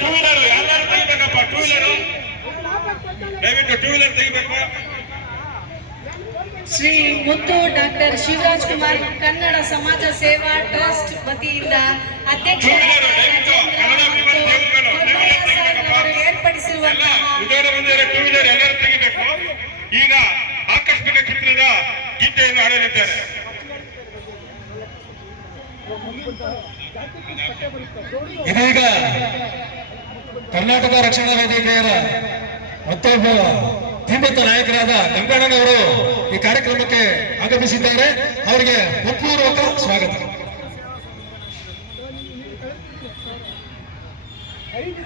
Two wheeler ಯಾರು ತೆಗಿಬೇಕಪ್ಪ two wheeler ದಯವಿಟ್ಟು ಟೂ ವೀಲರ್ ತೆಗಿಬೇಕು. ಶ್ರೀ ಮುತ್ತು ಡಾಕ್ಟರ್ ಶಿವರಾಜ್ ಕುಮಾರ್ ಕನ್ನಡ ಸಮಾಜ ಸೇವಾ ಟ್ರಸ್ಟ್ ವತಿಯಿಂದ ಅಧ್ಯಕ್ಷ ಏರ್ಪಡಿಸಿರುವಂತಹ ಈಗ ಆಕಸ್ಮಿಕ ಚಿತ್ರದ ಗೀತೆಯನ್ನು ಹಾಡಲಿದ್ದಾರೆ. ಇದೀಗ ಕರ್ನಾಟಕ ರಕ್ಷಣಾ ವೇದಿಕೆಯ ಮತ್ತೊಬ್ಬ ಧೀಮಂತ ನಾಯಕರಾದ ಗಂಗಣ್ಣನವರು ಈ ಕಾರ್ಯಕ್ರಮಕ್ಕೆ ಆಗಮಿಸಿದ್ದಾರೆ. ಅವರಿಗೆ ಹೃತ್ಪೂರ್ವಕ ಸ್ವಾಗತ. ಐದು